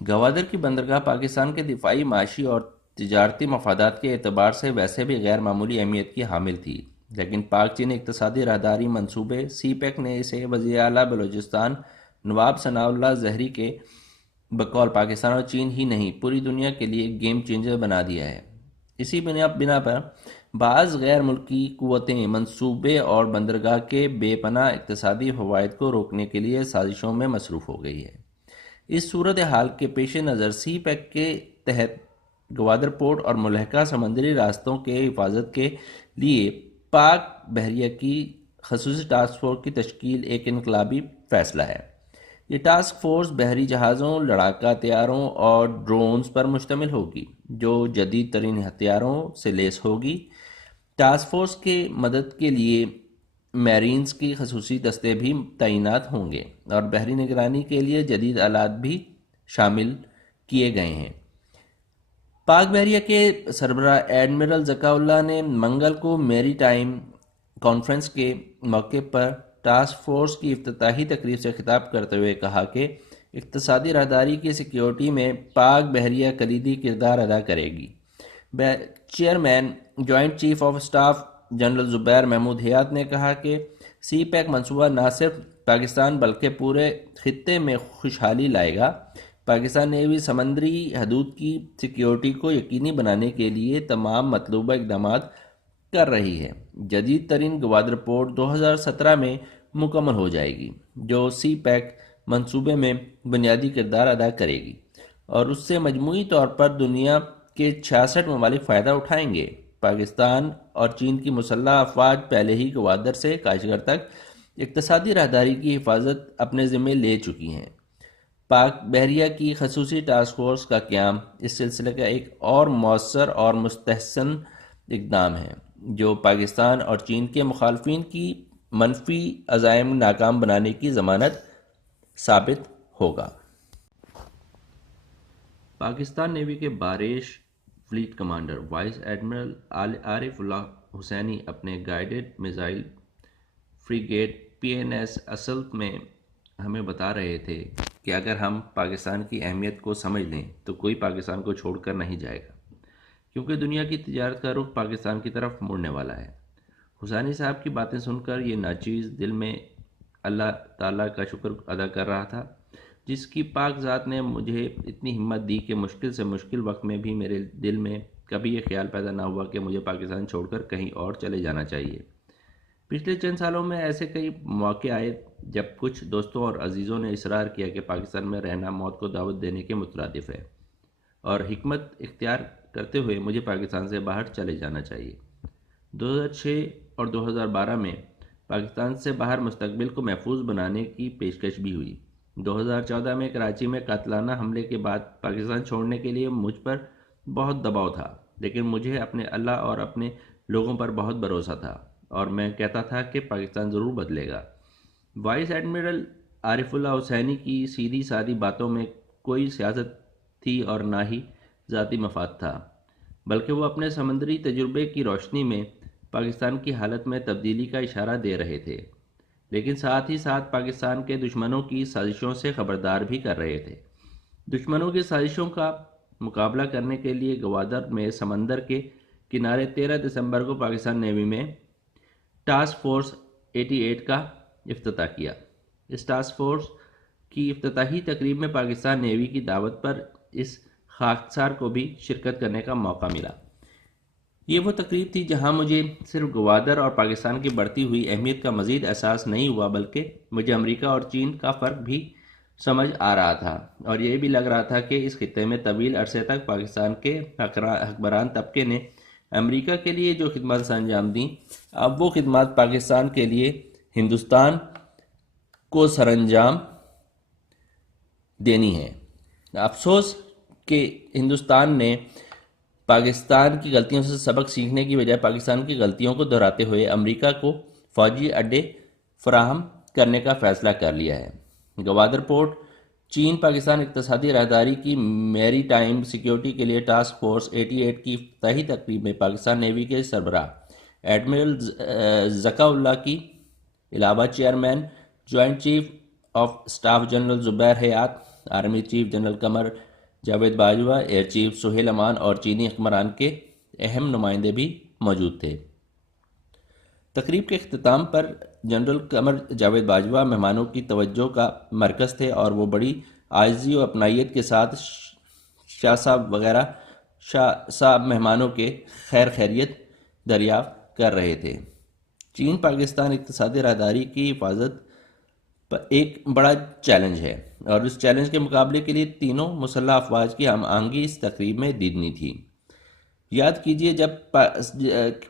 گوادر کی بندرگاہ پاکستان کے دفاعی، معاشی اور تجارتی مفادات کے اعتبار سے ویسے بھی غیر معمولی اہمیت کی حامل تھی، لیکن پاک چین اقتصادی راہداری منصوبے سی پیک نے اسے وزیر اعلیٰ بلوچستان نواب ثناء اللہ زہری کے بقول پاکستان اور چین ہی نہیں پوری دنیا کے لیے ایک گیم چینجر بنا دیا ہے۔ اسی بنا پر بعض غیر ملکی قوتیں منصوبے اور بندرگاہ کے بے پناہ اقتصادی فوائد کو روکنے کے لیے سازشوں میں مصروف ہو گئی ہے۔ اس صورتحال کے پیش نظر سی پیک کے تحت گوادر پورٹ اور ملحقہ سمندری راستوں کے حفاظت کے لیے پاک بحریہ کی خصوصی ٹاسک فورس کی تشکیل ایک انقلابی فیصلہ ہے۔ یہ ٹاسک فورس بحری جہازوں، لڑاکا طیاروں اور ڈرونز پر مشتمل ہوگی، جو جدید ترین ہتھیاروں سے لیس ہوگی۔ ٹاسک فورس کے مدد کے لیے میرینز کی خصوصی دستے بھی تعینات ہوں گے اور بحری نگرانی کے لیے جدید آلات بھی شامل کیے گئے ہیں۔ پاک بحریہ کے سربراہ ایڈمرل ذکاء اللہ نے منگل کو میری ٹائم کانفرنس کے موقع پر ٹاسک فورس کی افتتاحی تقریب سے خطاب کرتے ہوئے کہا کہ اقتصادی راہداری کی سیکیورٹی میں پاک بحریہ کلیدی کردار ادا کرے گی۔ Chairman joint chief of staff general Zubair Mahmood Hayat نے کہا کہ سی پیک منصوبہ نہ صرف پاکستان بلکہ پورے خطے میں خوشحالی لائے گا۔ پاکستان نیوی سمندری حدود کی سیکیورٹی کو یقینی بنانے کے لیے تمام مطلوبہ اقدامات کر رہی ہے۔ جدید ترین گوادر پورٹ 2017 میں مکمل ہو جائے گی، جو سی پیک منصوبے میں بنیادی کردار ادا کرے گی، اور اس سے مجموعی طور پر دنیا کے 66 ممالک فائدہ اٹھائیں گے۔ پاکستان اور چین کی مسلح افواج پہلے ہی گوادر سے کاشغر تک اقتصادی راہداری کی حفاظت اپنے ذمہ لے چکی ہیں۔ پاک بحریہ کی خصوصی ٹاسک فورس کا قیام اس سلسلے کا ایک اور مؤثر اور مستحسن اقدام ہے، جو پاکستان اور چین کے مخالفین کی منفی عزائم ناکام بنانے کی ضمانت ثابت ہوگا۔ پاکستان نیوی کے باریش فلیٹ کمانڈر وائس ایڈمرل عارف اللہ حسینی اپنے گائیڈڈ میزائل فریگیٹ PNS اسلط میں ہمیں بتا رہے تھے کہ اگر ہم پاکستان کی اہمیت کو سمجھ لیں تو کوئی پاکستان کو چھوڑ کر نہیں جائے گا، کیونکہ دنیا کی تجارت کا رخ پاکستان کی طرف مڑنے والا ہے۔ حسینی صاحب کی باتیں سن کر یہ ناچیز دل میں اللہ تعالیٰ کا شکر ادا کر رہا تھا، جس کی پاک ذات نے مجھے اتنی ہمت دی کہ مشکل سے مشکل وقت میں بھی میرے دل میں کبھی یہ خیال پیدا نہ ہوا کہ مجھے پاکستان چھوڑ کر کہیں اور چلے جانا چاہیے۔ پچھلے چند سالوں میں ایسے کئی مواقع آئے جب کچھ دوستوں اور عزیزوں نے اصرار کیا کہ پاکستان میں رہنا موت کو دعوت دینے کے مترادف ہے، اور حکمت اختیار کرتے ہوئے مجھے پاکستان سے باہر چلے جانا چاہیے۔ 2006 اور 2012 میں پاکستان سے باہر مستقبل کو محفوظ بنانے کی پیشکش بھی ہوئی۔ 2014 میں کراچی میں قاتلانہ حملے کے بعد پاکستان چھوڑنے کے لیے مجھ پر بہت دباؤ تھا، لیکن مجھے اپنے اللہ اور اپنے لوگوں پر بہت بھروسہ تھا، اور میں کہتا تھا کہ پاکستان ضرور بدلے گا۔ وائس ایڈمرل عارف اللہ حسینی کی سیدھی سادی باتوں میں کوئی سیاست تھی اور نہ ہی ذاتی مفاد تھا، بلکہ وہ اپنے سمندری تجربے کی روشنی میں پاکستان کی حالت میں تبدیلی کا اشارہ دے رہے تھے، لیکن ساتھ ہی ساتھ پاکستان کے دشمنوں کی سازشوں سے خبردار بھی کر رہے تھے۔ دشمنوں کی سازشوں کا مقابلہ کرنے کے لیے گوادر میں سمندر کے کنارے 13 دسمبر کو پاکستان نیوی میں ٹاسک فورس 88 کا افتتاح کیا۔ اس ٹاسک فورس کی افتتاحی تقریب میں پاکستان نیوی کی دعوت پر اس خاکسار کو بھی شرکت کرنے کا موقع ملا۔ یہ وہ تقریب تھی جہاں مجھے صرف گوادر اور پاکستان کی بڑھتی ہوئی اہمیت کا مزید احساس نہیں ہوا، بلکہ مجھے امریکہ اور چین کا فرق بھی سمجھ آ رہا تھا، اور یہ بھی لگ رہا تھا کہ اس خطے میں طویل عرصے تک پاکستان کے حکمران طبقے نے امریکہ کے لیے جو خدمات انجام دیں، اب وہ خدمات پاکستان کے لیے ہندوستان کو سر انجام دینی ہے۔ افسوس کہ ہندوستان نے پاکستان کی غلطیوں سے سبق سیکھنے کی بجائے پاکستان کی غلطیوں کو دہراتے ہوئے امریکہ کو فوجی اڈے فراہم کرنے کا فیصلہ کر لیا ہے۔ گوادر پورٹ چین پاکستان اقتصادی راہداری کی میری ٹائم سیکیورٹی کے لیے ٹاسک فورس 88 کی افتتاحی تقریب میں پاکستان نیوی کے سربراہ ایڈمرل ذکاء اللہ کی علاوہ chairman joint chief of staff general Zubair Hayat, army chief general Qamar Javed Bajwa, air chief Sohail Aman اور چینی حکمران کے اہم نمائندے بھی موجود تھے۔ تقریب کے اختتام پر جنرل قمر جاوید باجوہ مہمانوں کی توجہ کا مرکز تھے اور وہ بڑی عاجزی و اپنائیت کے ساتھ شاہ صاحب مہمانوں کے خیر خیریت دریافت کر رہے تھے۔ چین پاکستان اقتصادی راہداری کی حفاظت ایک بڑا چیلنج ہے، اور اس چیلنج کے مقابلے کے لیے تینوں مسلح افواج کی ہم آہنگی اس تقریب میں دیدنی تھی۔ یاد کیجئے جب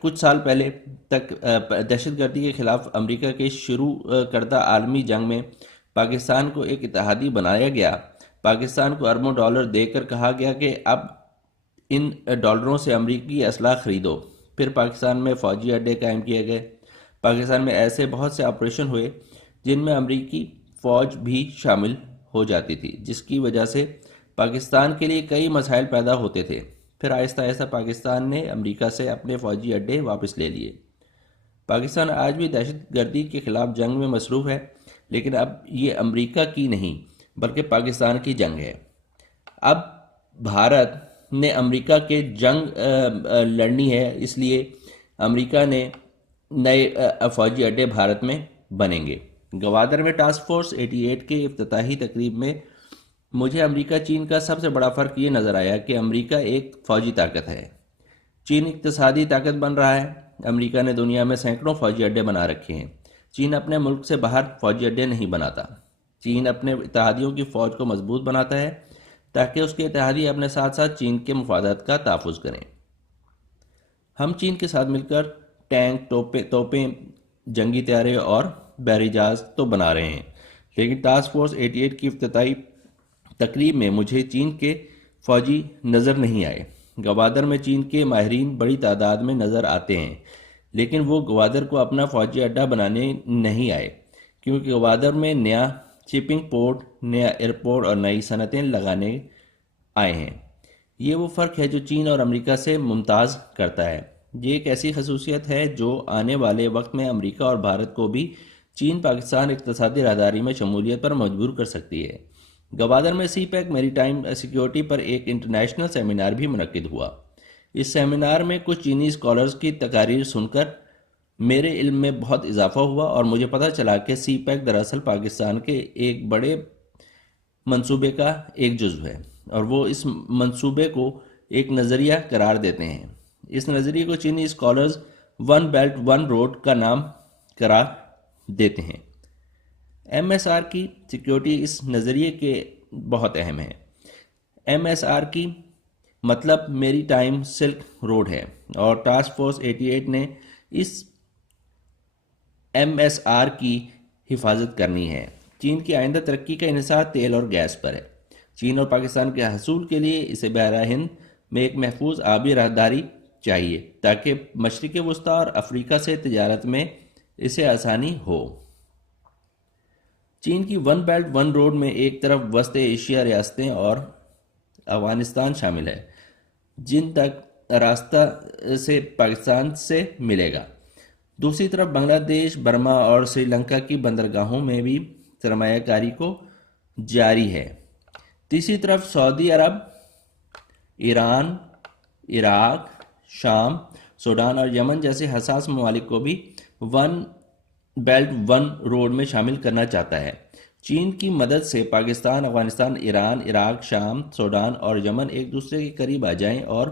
کچھ سال پہلے تک دہشت گردی کے خلاف امریکہ کے شروع کردہ عالمی جنگ میں پاکستان کو ایک اتحادی بنایا گیا، پاکستان کو اربوں ڈالر دے کر کہا گیا کہ اب ان ڈالروں سے امریکی اسلحہ خریدو۔ پھر پاکستان میں فوجی اڈے قائم کیے گئے۔ پاکستان میں ایسے بہت سے آپریشن ہوئے جن میں امریکی فوج بھی شامل ہو جاتی تھی، جس کی وجہ سے پاکستان کے لیے کئی مسائل پیدا ہوتے تھے۔ پھر آہستہ آہستہ پاکستان نے امریکہ سے اپنے فوجی اڈے واپس لے لیے۔ پاکستان آج بھی دہشت گردی کے خلاف جنگ میں مصروف ہے، لیکن اب یہ امریکہ کی نہیں بلکہ پاکستان کی جنگ ہے۔ اب بھارت نے امریکہ کے جنگ لڑنی ہے، اس لیے امریکہ نے نئے فوجی اڈے بھارت میں بنیں گے۔ گوادر میں ٹاسک فورس 88 کے افتتاحی تقریب میں مجھے امریکہ چین کا سب سے بڑا فرق یہ نظر آیا کہ امریکہ ایک فوجی طاقت ہے، چین اقتصادی طاقت بن رہا ہے۔ امریکہ نے دنیا میں سینکڑوں فوجی اڈے بنا رکھے ہیں۔ چین اپنے ملک سے باہر فوجی اڈے نہیں بناتا۔ چین اپنے اتحادیوں کی فوج کو مضبوط بناتا ہے تاکہ اس کے اتحادی اپنے ساتھ ساتھ چین کے مفادات کا تحفظ کریں۔ ہم چین کے ساتھ مل کر ٹینک، توپیں، جنگی طیارے اور بحری جہاز تو بنا رہے ہیں، لیکن ٹاسک فورس 88 کی افتتاحی تقریب میں مجھے چین کے فوجی نظر نہیں آئے۔ گوادر میں چین کے ماہرین بڑی تعداد میں نظر آتے ہیں، لیکن وہ گوادر کو اپنا فوجی اڈہ بنانے نہیں آئے، کیونکہ گوادر میں نیا شپنگ پورٹ، نیا ایئرپورٹ اور نئی صنعتیں لگانے آئے ہیں۔ یہ وہ فرق ہے جو چین اور امریکہ سے ممتاز کرتا ہے۔ یہ ایک ایسی خصوصیت ہے جو آنے والے وقت میں امریکہ اور بھارت کو بھی چین پاکستان اقتصادی راہداری میں شمولیت پر مجبور کر سکتی ہے۔ گوادر میں سی پیک میری ٹائم سیکیورٹی پر ایک انٹرنیشنل سیمینار بھی منعقد ہوا۔ اس سیمینار میں کچھ چینی اسکالرز کی تقاریر سن کر میرے علم میں بہت اضافہ ہوا اور مجھے پتہ چلا کہ سی پیک دراصل پاکستان کے ایک بڑے منصوبے کا ایک جزو ہے، اور وہ اس منصوبے کو ایک نظریہ قرار دیتے ہیں۔ اس نظریے کو چینی scholars one belt one road کا نام قرار دیتے ہیں۔ ایم ایس آر کی سیکیورٹی اس نظریے کے بہت اہم ہے۔ ایم ایس آر کی مطلب میری ٹائم سلک روڈ ہے، اور ٹاسک فورس 88 نے اس ایم ایس آر کی حفاظت کرنی ہے۔ چین کی آئندہ ترقی کا انحصار تیل اور گیس پر ہے۔ چین اور پاکستان کے حصول کے لیے اسے بحیرہ ہند میں ایک محفوظ آبی راہداری چاہیے تاکہ مشرق وسطیٰ اور افریقہ سے تجارت میں اسے آسانی ہو۔ چین کی ون بیلٹ ون روڈ میں ایک طرف وسط ایشیا ریاستیں اور افغانستان شامل ہے، جن تک راستہ سے پاکستان سے ملے گا۔ دوسری طرف بنگلہ دیش، برما اور سری لنکا کی بندرگاہوں میں بھی سرمایہ کاری کو جاری ہے۔ تیسری طرف سعودی عرب، ایران، عراق، شام، سوڈان اور یمن جیسے حساس ممالک کو بھی ون بیلٹ ون روڈ میں شامل کرنا چاہتا ہے۔ چین کی مدد سے پاکستان، افغانستان، ایران، عراق، شام، سوڈان اور یمن ایک دوسرے کے قریب آ جائیں اور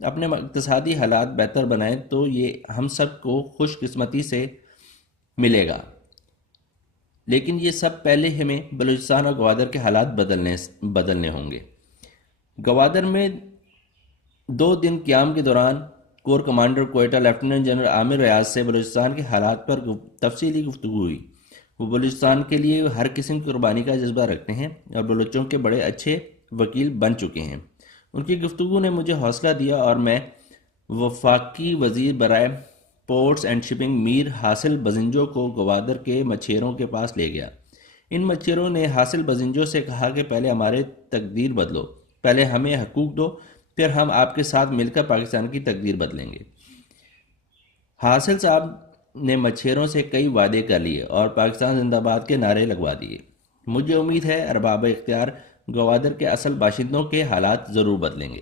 اپنے اقتصادی حالات بہتر بنائیں تو یہ ہم سب کو خوش قسمتی سے ملے گا، لیکن یہ سب پہلے ہمیں بلوچستان اور گوادر کے حالات بدلنے ہوں گے۔ گوادر میں 2 دن قیام کے دوران corps commander Quetta lieutenant general Amir Riaz سے بلوچستان کے حالات پر تفصیلی گفتگو ہوئی۔ وہ بلوچستان کے لیے ہر قسم کی قربانی کا جذبہ رکھتے ہیں اور بلوچوں کے بڑے اچھے وکیل بن چکے ہیں۔ ان کی گفتگو نے مجھے حوصلہ دیا اور میں وفاقی وزیر برائے پورٹس اینڈ شپنگ میر حاصل بزنجو کو گوادر کے مچھیروں کے پاس لے گیا۔ ان مچھیروں نے حاصل بزنجو سے کہا کہ پہلے ہمارے تقدیر بدلو، پہلے ہمیں حقوق دو، پھر ہم آپ کے ساتھ مل کر پاکستان کی تقدیر بدلیں گے۔ حاصل صاحب نے مچھیروں سے کئی وعدے کر لیے اور پاکستان زندہ باد کے نعرے لگوا دیے۔ مجھے امید ہے ارباب اختیار گوادر کے اصل باشندوں کے حالات ضرور بدلیں گے۔